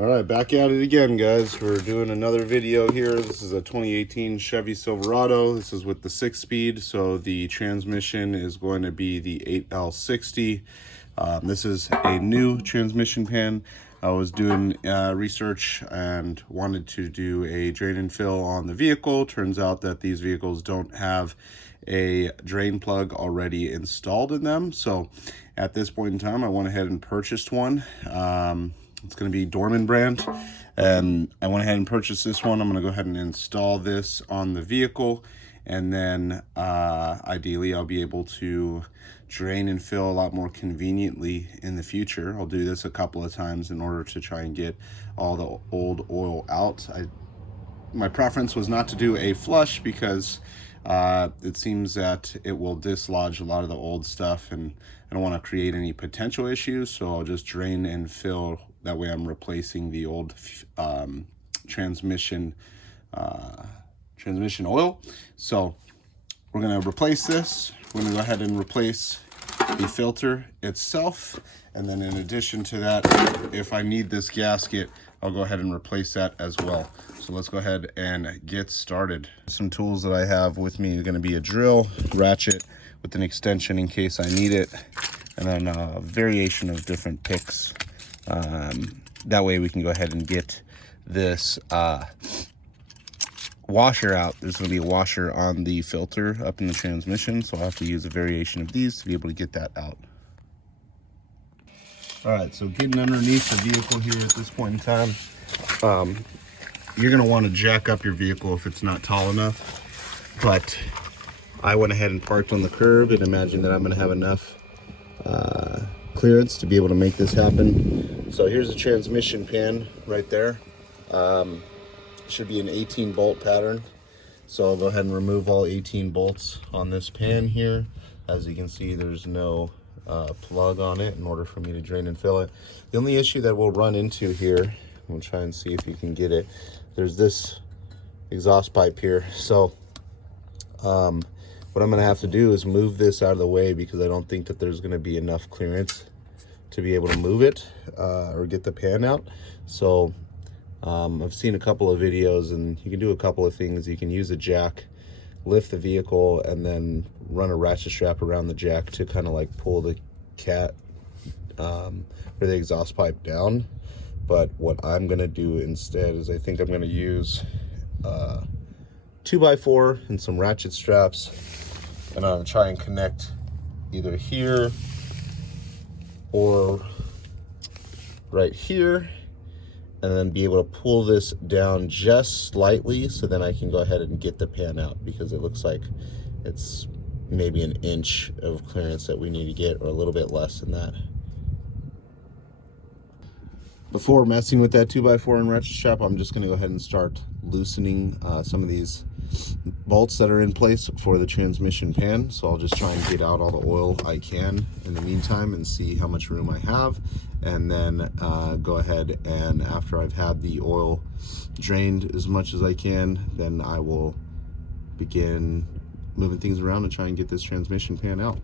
All right, back at it again, guys. We're doing another video here. This is a 2018 Chevy Silverado. This is with the 6-speed, so the transmission is going to be the 8L60. This is a new transmission pan. I was doing research and wanted to do a drain and fill on the vehicle. Turns out that these vehicles don't have a drain plug already installed in them. So at this point in time, I went ahead and purchased one. It's going to be Dorman brand, and I went ahead and purchased this one. I'm going to go ahead and install this on the vehicle, and then ideally I'll be able to drain and fill a lot more conveniently in the future. I'll do this a couple of times in order to try and get all the old oil out. My preference was not to do a flush because it seems that it will dislodge a lot of the old stuff, and I don't want to create any potential issues, so I'll just drain and fill. That way I'm replacing the old transmission oil. So we're going to replace this. We're going to go ahead and replace the filter itself, and then in addition to that, if I need this gasket, I'll go ahead and replace that as well. So let's go ahead and get started. Some tools that I have with me are going to be a drill, ratchet with an extension in case I need it, and then a variation of different picks. That way we can go ahead and get this washer out. There's going to be a washer on the filter up in the transmission, so I'll have to use a variation of these to be able to get that out. All right, so getting underneath the vehicle here at this point in time, you're going to want to jack up your vehicle if it's not tall enough, but I went ahead and parked on the curb and imagine that I'm going to have enough clearance to be able to make this happen. So here's a transmission pan right there. Should be an 18 bolt pattern, so I'll go ahead and remove all 18 bolts on this pan here. As you can see, there's no plug on it in order for me to drain and fill it. The only issue that we'll run into here, we'll try and see if you can get it, there's this exhaust pipe here. So what I'm going to have to do is move this out of the way because I don't think that there's going to be enough clearance to be able to move it or get the pan out. So I've seen a couple of videos, and you can do a couple of things. You can use a jack, lift the vehicle, and then run a ratchet strap around the jack to kind of like pull the or the exhaust pipe down. But what I'm going to do instead is I think I'm going to use 2x4 and some ratchet straps, and I'm going to try and connect either here or right here, and then be able to pull this down just slightly so then I can go ahead and get the pan out, because it looks like it's maybe an inch of clearance that we need to get, or a little bit less than that. Before messing with that 2x4 and ratchet strap, I'm just going to go ahead and start loosening some of these bolts that are in place for the transmission pan. So I'll just try and get out all the oil I can in the meantime and see how much room I have, and then go ahead and after I've had the oil drained as much as I can, then I will begin moving things around and try and get this transmission pan out.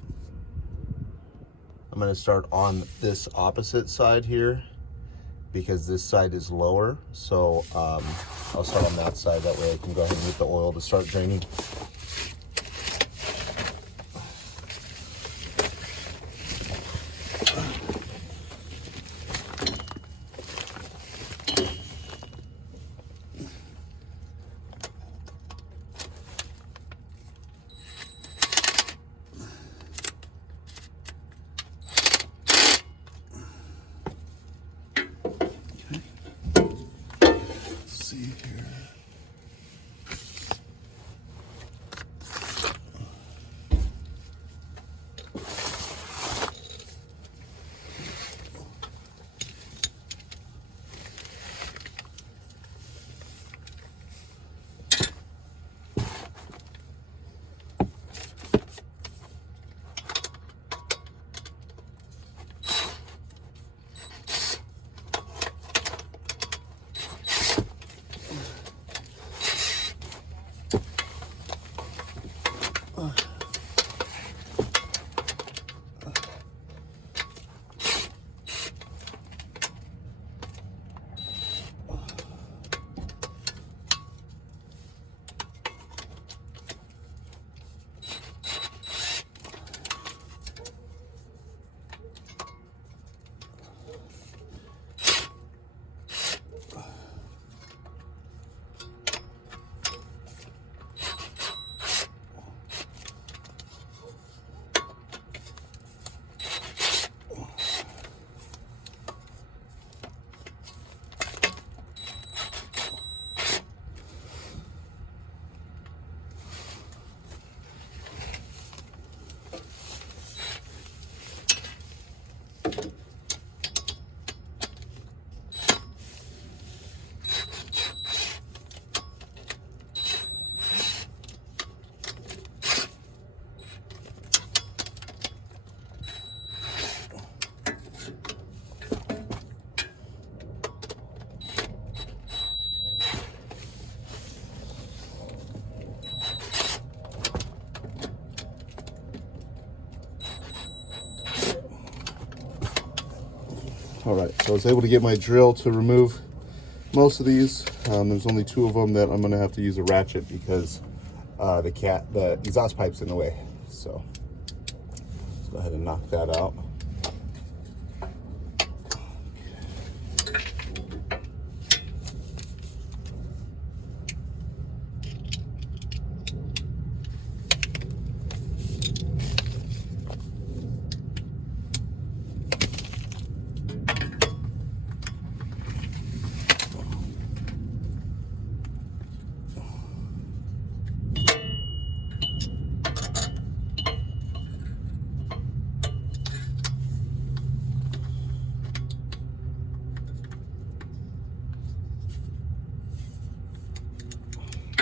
I'm going to start on this opposite side here because this side is lower, so I'll start on that side. That way I can go ahead and get the oil to start draining. All right, so I was able to get my drill to remove most of these. There's only 2 of them that I'm gonna have to use a ratchet because the exhaust pipe's in the way. So let's go ahead and knock that out.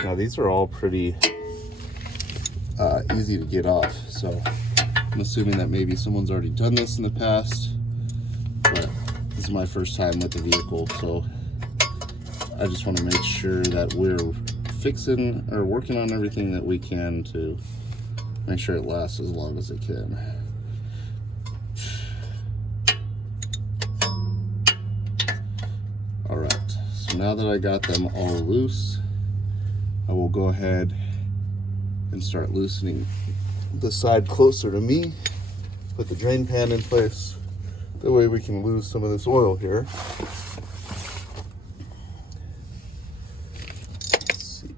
Now these are all pretty easy to get off, so I'm assuming that maybe someone's already done this in the past, but this is my first time with the vehicle, so I just want to make sure that we're fixing or working on everything that we can to make sure it lasts as long as it can. All right, so now that I got them all loose, I will go ahead and start loosening the side closer to me, put the drain pan in place. That way we can lose some of this oil here. Let's see.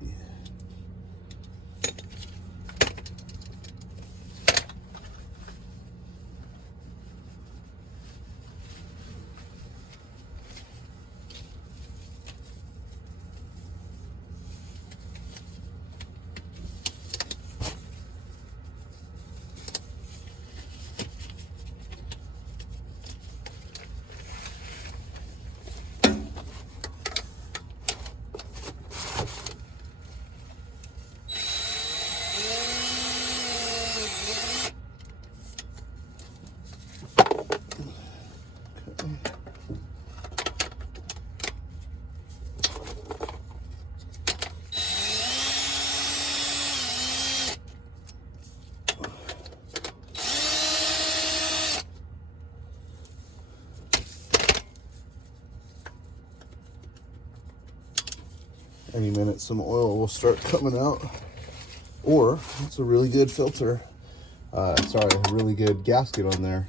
Any minute some oil will start coming out, or it's a really good filter, sorry, a really good gasket on there.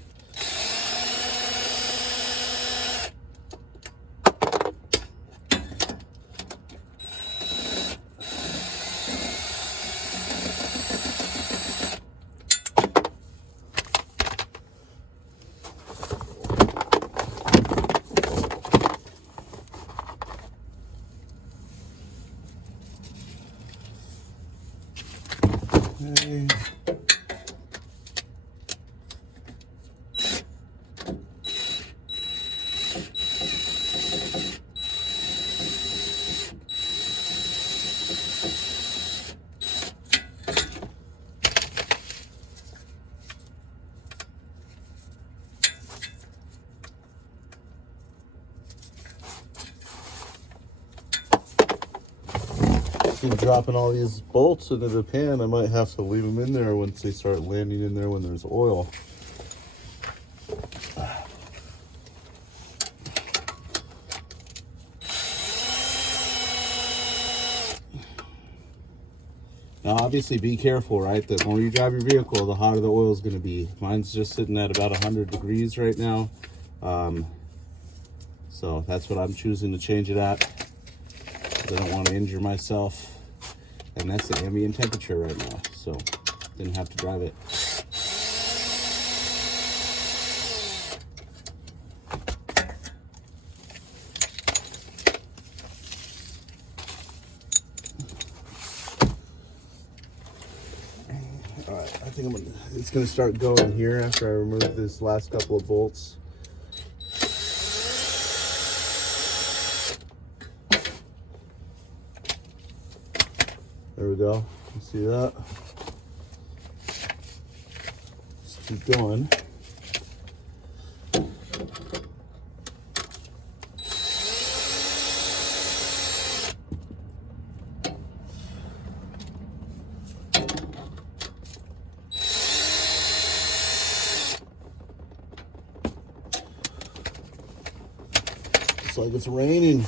Okay. Keep dropping all these bolts into the pan. I might have to leave them in there once they start landing in there when there's oil. Now obviously be careful, right? The more you drive your vehicle, the hotter the oil is going to be. Mine's just sitting at about 100 degrees right now. So that's what I'm choosing to change it at. I don't want to injure myself, and that's the ambient temperature right now, so didn't have to drive it. All right, I think it's gonna start going here after I remove this last couple of bolts. There we go. You see that? Just keep going. like it's raining.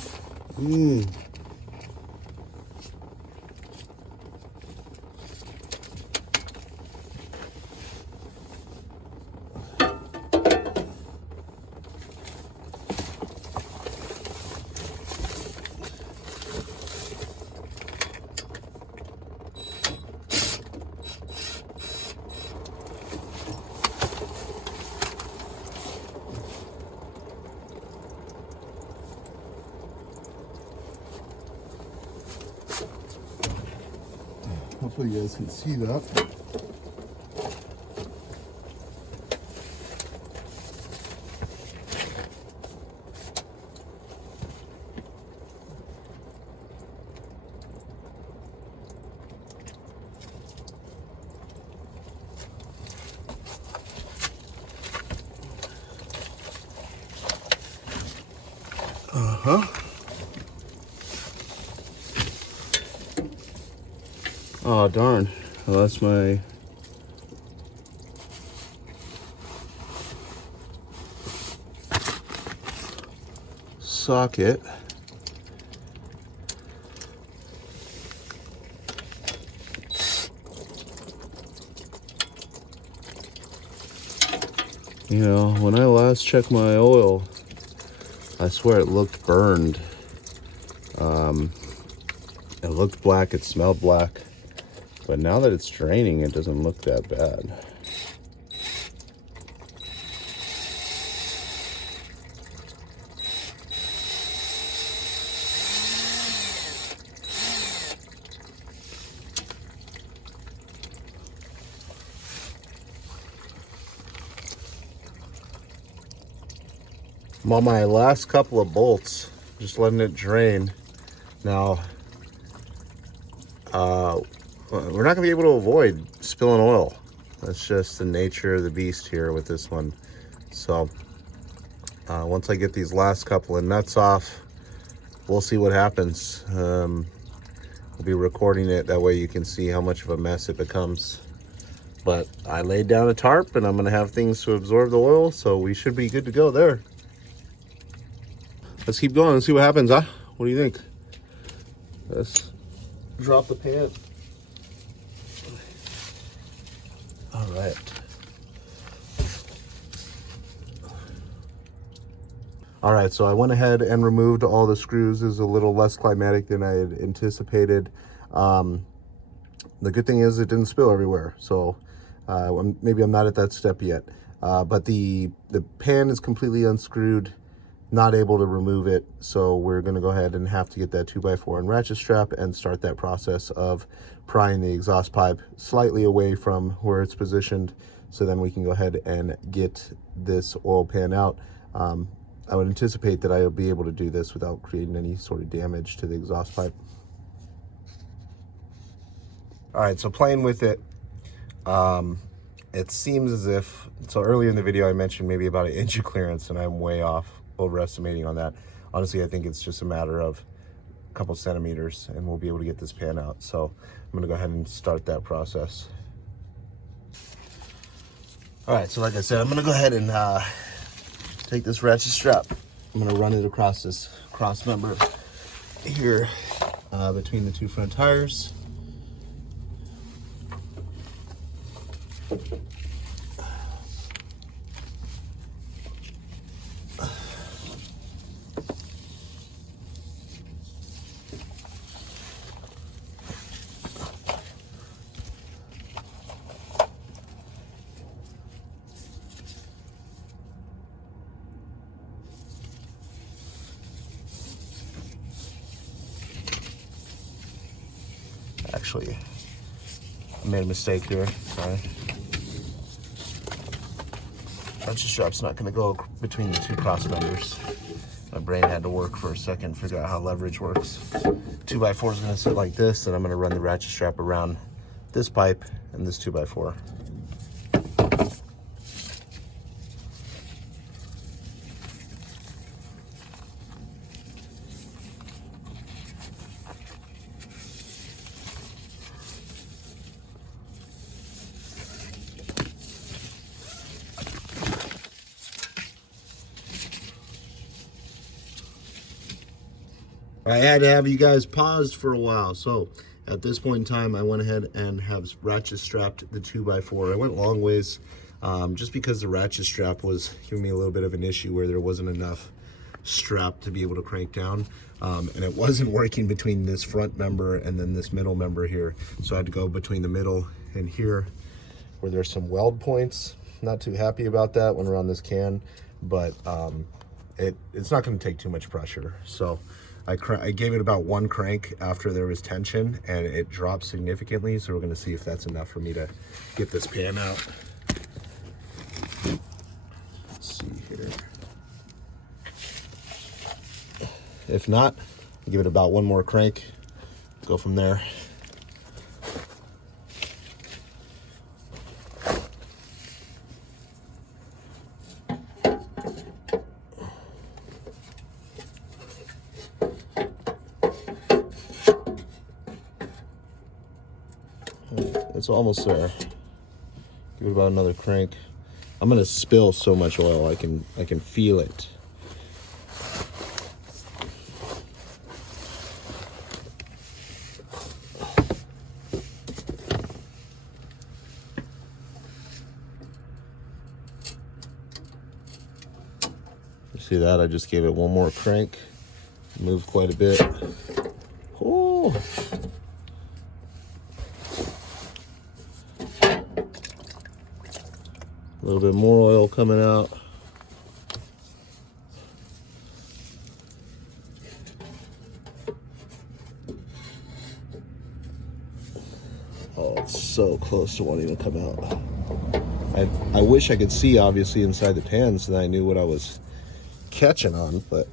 Hopefully you guys can see that. Oh, darn. I lost my socket. You know, when I last checked my oil, I swear it looked burned. It looked black, it smelled black. But now that it's draining, it doesn't look that bad. I'm on my last couple of bolts, just letting it drain. Now, we're not gonna be able to avoid spilling oil. That's just the nature of the beast here with this one. So once I get these last couple of nuts off, we'll see what happens. We'll be recording it, that way you can see how much of a mess it becomes. But I laid down a tarp and I'm gonna have things to absorb the oil, so we should be good to go there. Let's keep going and see what happens, huh? What do you think? Let's drop the pan. All right. All right, so I went ahead and removed all the screws. It was a little less climatic than I had anticipated. The good thing is it didn't spill everywhere. So maybe I'm not at that step yet. But the pan is completely unscrewed, not able to remove it. So we're gonna go ahead and have to get that 2x4 and ratchet strap and start that process of prying the exhaust pipe slightly away from where it's positioned, so then we can go ahead and get this oil pan out. I would anticipate that I'll be able to do this without creating any sort of damage to the exhaust pipe. All right, so playing with it, it seems as if, so earlier in the video I mentioned maybe about an inch of clearance, and I'm way off, overestimating on that. Honestly, I think it's just a matter of a couple centimeters and we'll be able to get this pan out. So I'm gonna go ahead and start that process. All right, so like I said, I'm gonna go ahead and take this ratchet strap. I'm gonna run it across this cross member here between the two front tires. Actually, I made a mistake here, sorry. Ratchet strap's not gonna go between the two cross members. My brain had to work for a second, figure out how leverage works. 2x4 is gonna sit like this, and I'm gonna run the ratchet strap around this pipe and this 2x4. I had to have you guys paused for a while. So at this point in time, I went ahead and have ratchet strapped the 2x4. I went long ways just because the ratchet strap was giving me a little bit of an issue where there wasn't enough strap to be able to crank down. And it wasn't working between this front member and then this middle member here. So I had to go between the middle and here where there's some weld points. Not too happy about that when we're on this can, but it's not going to take too much pressure. So I gave it about one crank after there was tension, and it dropped significantly. So we're going to see if that's enough for me to get this pan out. Let's see here. If not, I'll give it about one more crank, go from there. It's almost there. Give it about another crank. I'm gonna spill so much oil, I can feel it. You see that? I just gave it one more crank. Moved quite a bit. Oh. A little bit more oil coming out. Oh, it's so close to wanting to come out. I wish I could see, obviously, inside the pan so that I knew what I was catching on, but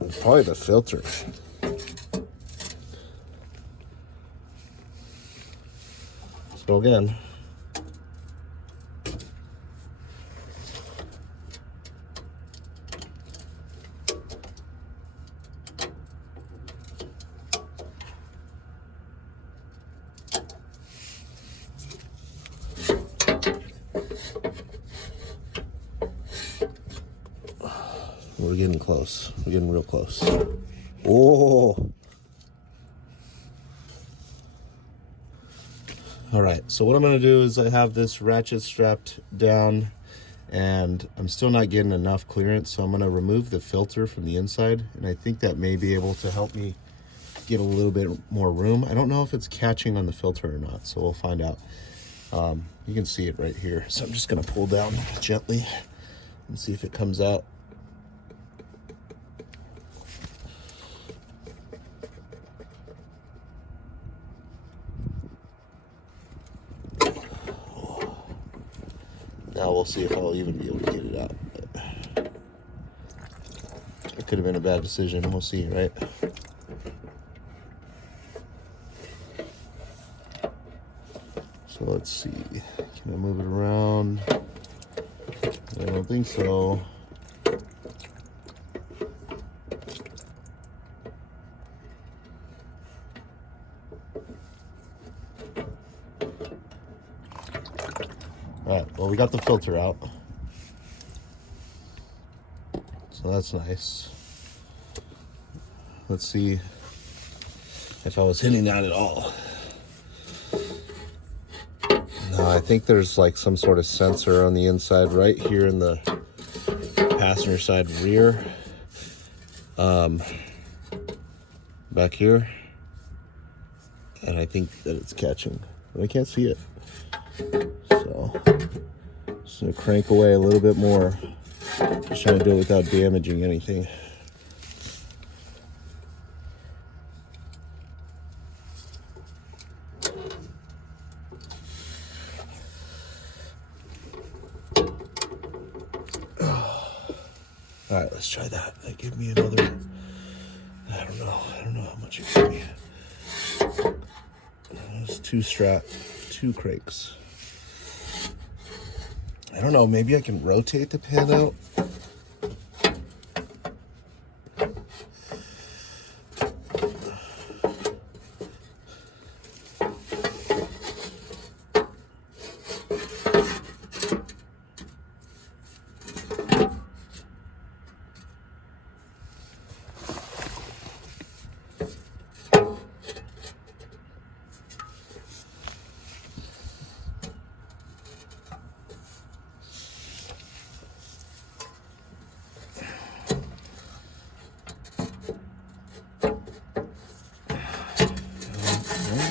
it's probably the filter. So again, we're getting close. We're getting real close. Oh. All right, so what I'm gonna do is I have this ratchet strapped down and I'm still not getting enough clearance, so I'm gonna remove the filter from the inside, and I think that may be able to help me get a little bit more room. I don't know if it's catching on the filter or not, so we'll find out. You can see it right here, so I'm just gonna pull down gently and see if it comes out. Now we'll see if I'll even be able to get it out. It could have been a bad decision. We'll see, right? So let's see. Can I move it around? I don't think so. All right, well, we got the filter out, so that's nice. Let's see if I was hitting that at all. No, I think there's like some sort of sensor on the inside right here in the passenger side rear, back here, and I think that it's catching, but I can't see it. So just gonna crank away a little bit more, just trying to do it without damaging anything. All right, let's try that. That gave me another, I don't know how much it gave me. It's two cranks. I don't know, maybe I can rotate the pan out.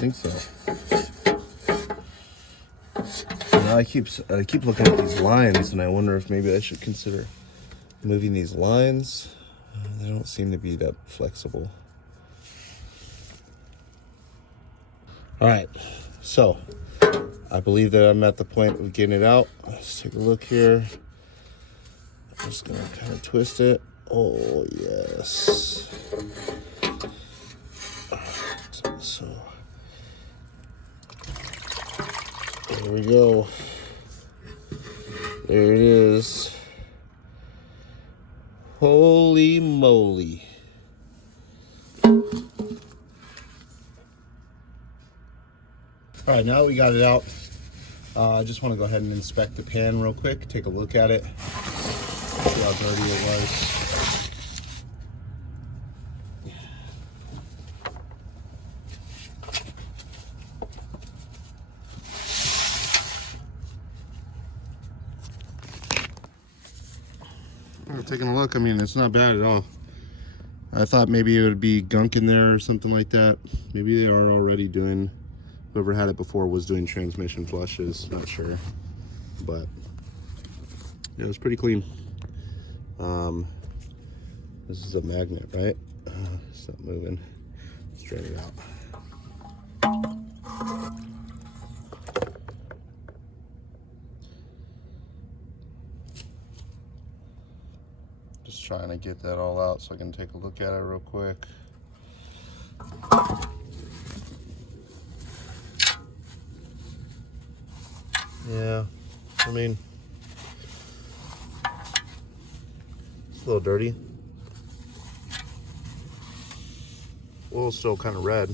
think so. You know, I keep looking at these lines, and I wonder if maybe I should consider moving these lines. They don't seem to be that flexible. All right, so I believe that I'm at the point of getting it out. Let's take a look here. I'm just gonna kind of twist it. Oh, yes. So there we go. There it is. Holy moly. All right, now we got it out. I just want to go ahead and inspect the pan real quick, take a look at it, see how dirty it was. Taking a look, I mean, it's not bad at all. I thought maybe it would be gunk in there or something like that. Maybe they are already doing, whoever had it before was doing transmission flushes, not sure. But it was pretty clean. This is a magnet, right? It's not moving. Let's drain it out. Just trying to get that all out so I can take a look at it real quick. Yeah, I mean, it's a little dirty. Oil's still kind of red.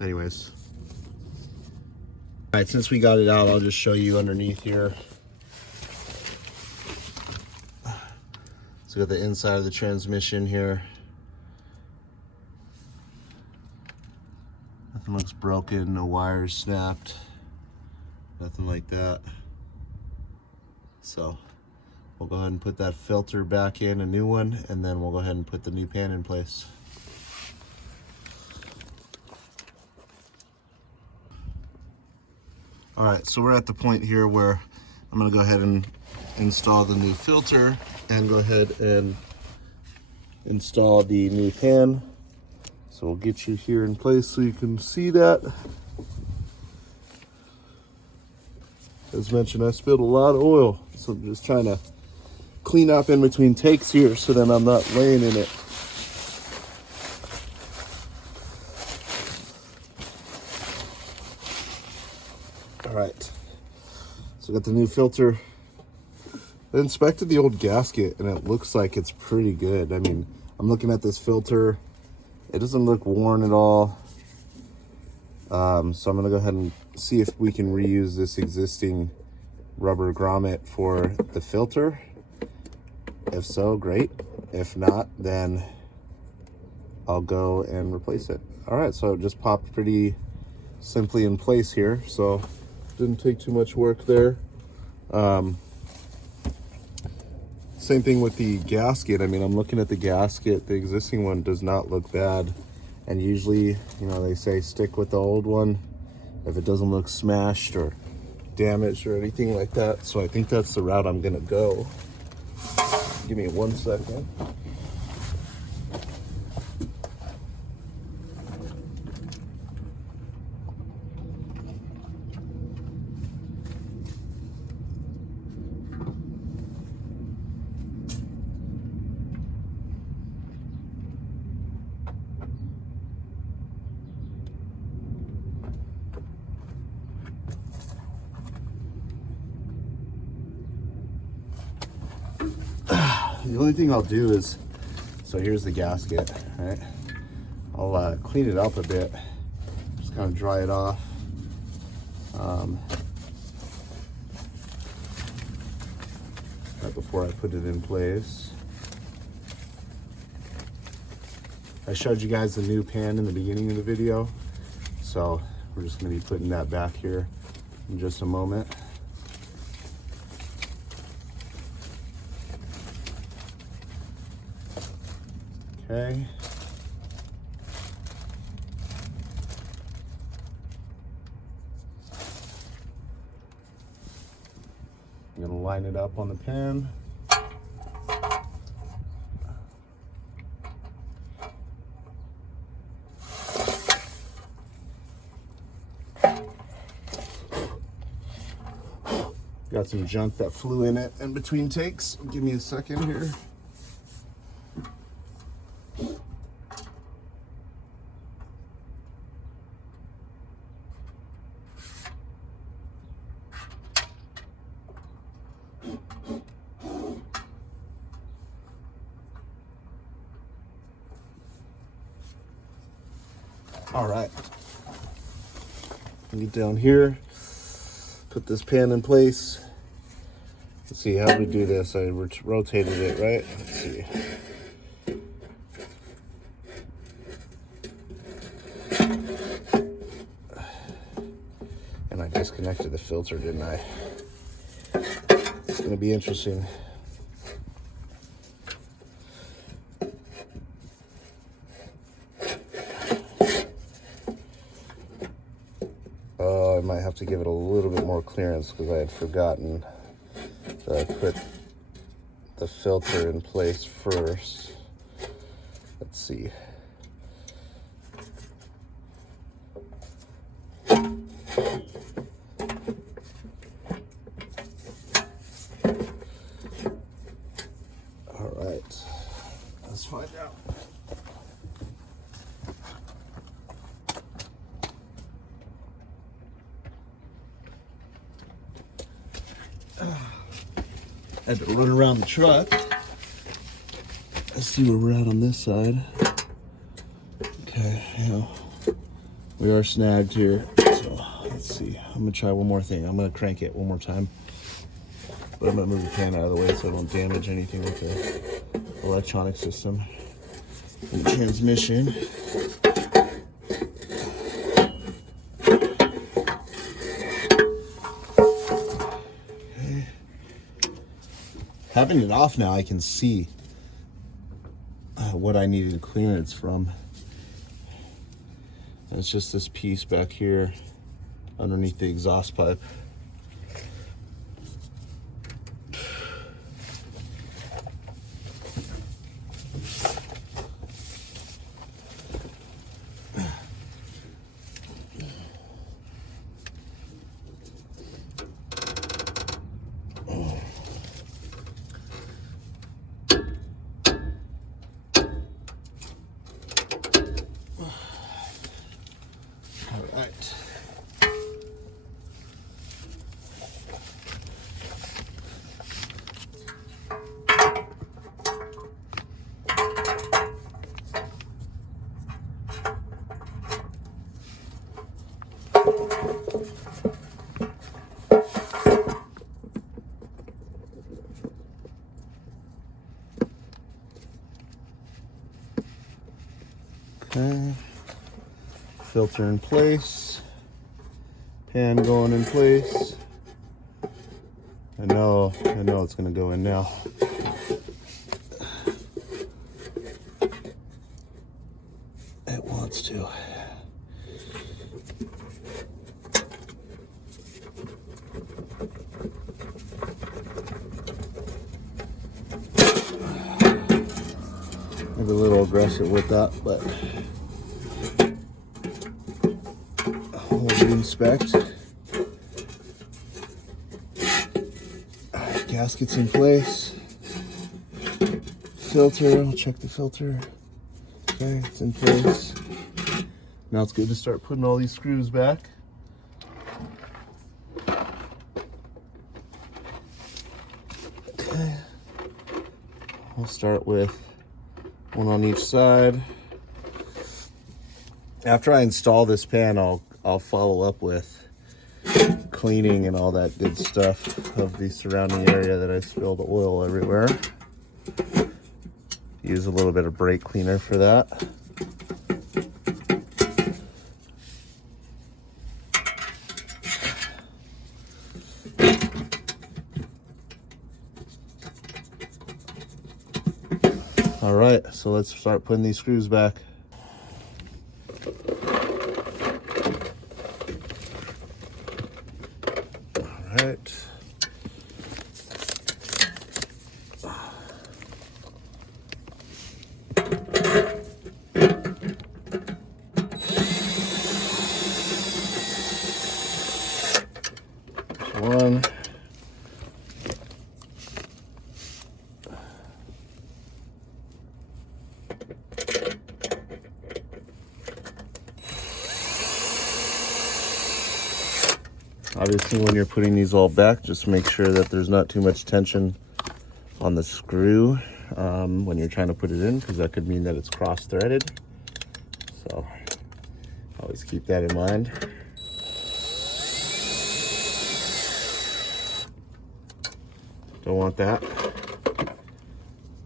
Anyways. All right, since we got it out, I'll just show you underneath here. So we got the inside of the transmission here. Nothing looks broken, no wires snapped, nothing like that. So we'll go ahead and put that filter back in, a new one, and then we'll go ahead and put the new pan in place. All right, so we're at the point here where I'm gonna go ahead and install the new filter and go ahead and install the new pan. So we'll get you here in place so you can see that. As mentioned, I spilled a lot of oil, so I'm just trying to clean up in between takes here so then I'm not laying in it. All right, so I got the new filter. I inspected the old gasket and it looks like it's pretty good. I mean, I'm looking at this filter. It doesn't look worn at all. So I'm gonna go ahead and see if we can reuse this existing rubber grommet for the filter. If so, great. If not, then I'll go and replace it. All right, so it just popped pretty simply in place here. So didn't take too much work there. Same thing with the gasket. I mean, I'm looking at the gasket. The existing one does not look bad. And usually, you know, they say stick with the old one if it doesn't look smashed or damaged or anything like that. So I think that's the route I'm gonna go. Give me 1 second. The only thing I'll do is, so here's the gasket, right? I'll clean it up a bit, just kind of dry it off. Right before I put it in place. I showed you guys the new pan in the beginning of the video, so we're just going to be putting that back here in just a moment. Okay. I'm gonna line it up on the pan. Got some junk that flew in it in between takes. Give me a second here. All right, get down here, put this pan in place. Let's see how we do this. I rotated it, right? Let's see. And I disconnected the filter, didn't I? It's gonna be interesting. I might have to give it a little bit more clearance because I had forgotten that I put the filter in place first. Let's see. All right, let's find out. Had to run around the truck. Let's see where we're at on this side. Okay, yeah, we are snagged here. So let's see. I'm gonna try one more thing. I'm gonna crank it one more time, but I'm gonna move the pan out of the way so I don't damage anything with the electronic system and the transmission. Having it off now, I can see what I needed clearance from. It's just this piece back here underneath the exhaust pipe. Okay, filter in place, pan going in place. I know it's gonna go in now. It wants to. Maybe a little aggressive with that, but we'll inspect. Gaskets in place. Filter, I'll check the filter. Okay, it's in place. Now it's good to start putting all these screws back. Okay. We'll start with one on each side. After I install this pan, I'll follow up with cleaning and all that good stuff of the surrounding area that I spilled oil everywhere. Use a little bit of brake cleaner for that. All right, so let's start putting these screws back. All right, you're putting these all back, just make sure that there's not too much tension on the screw when you're trying to put it in, because that could mean that it's cross-threaded. So always keep that in mind. Don't want that.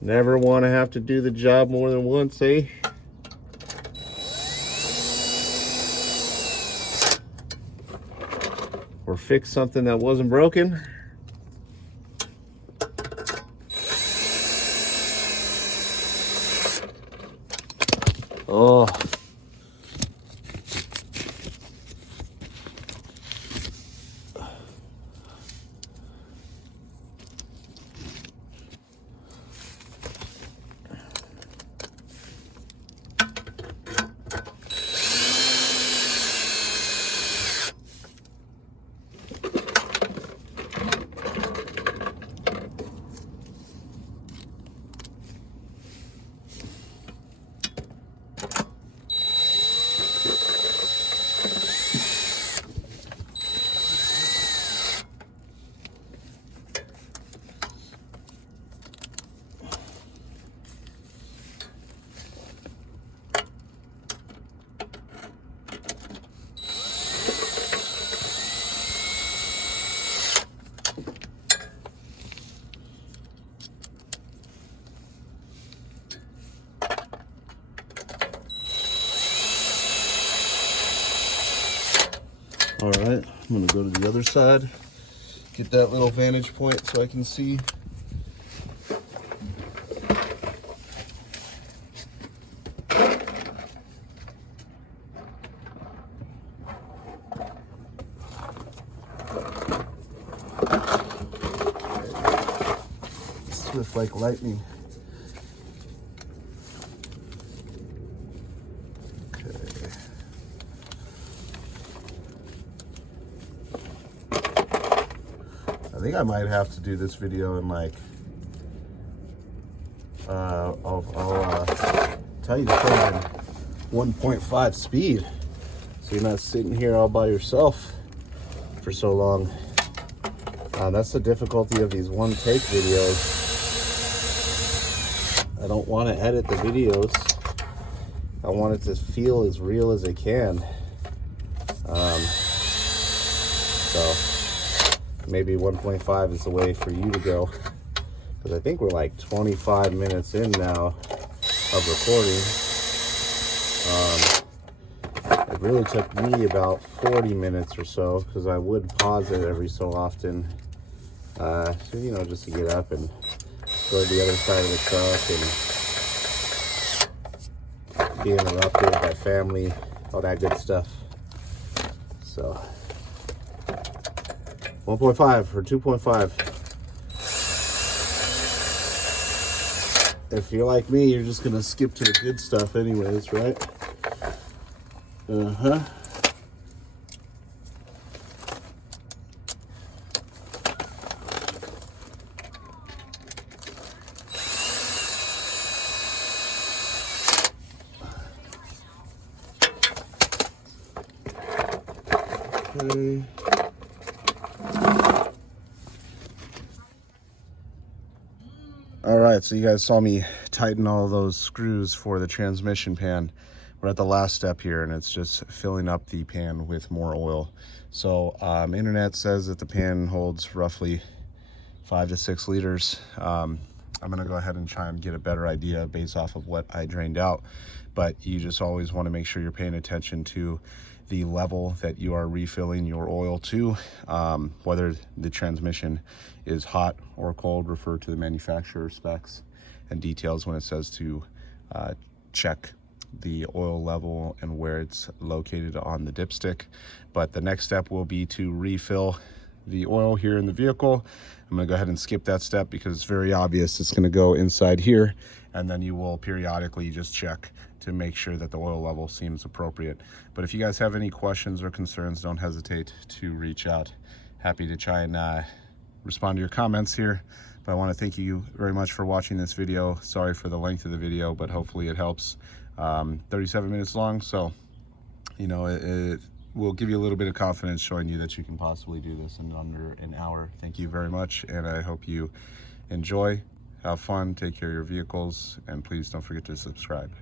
Never want to have to do the job more than once, eh? Or fix something that wasn't broken. Oh. All right, I'm gonna go to the other side, get that little vantage point so I can see. Swift like lightning. I think I might have to do this video in like, I'll tell you to put it in 1.5 speed, so you're not sitting here all by yourself for so long. That's the difficulty of these one take videos. I don't want to edit the videos. I want it to feel as real as it can. So maybe 1.5 is the way for you to go, because I think we're like 25 minutes in now of recording. It really took me about 40 minutes or so, because I would pause it every so often, you know, just to get up and go to the other side of the truck and be interrupted by family, all that good stuff. So 1.5 or 2.5. If you're like me, you're just gonna skip to the good stuff anyways, right? Uh-huh. Okay. All right, so you guys saw me tighten all those screws for the transmission pan. We're at the last step here, and it's just filling up the pan with more oil. So internet says that the pan holds roughly 5 to 6 liters. I'm gonna go ahead and try and get a better idea based off of what I drained out, but you just always want to make sure you're paying attention to the level that you are refilling your oil to, whether the transmission is hot or cold. Refer to the manufacturer specs and details when it says to check the oil level and where it's located on the dipstick. But the next step will be to refill the oil here in the vehicle. I'm gonna go ahead and skip that step because it's very obvious. It's gonna go inside here, and then you will periodically just check to make sure that the oil level seems appropriate. But if you guys have any questions or concerns, don't hesitate to reach out. Happy to try and respond to your comments here. But I want to thank you very much for watching this video. Sorry for the length of the video, but hopefully it helps. 37 minutes long, so you know, will give you a little bit of confidence, showing you that you can possibly do this in under an hour. Thank you very much, and I hope you enjoy, have fun, take care of your vehicles, and please don't forget to subscribe.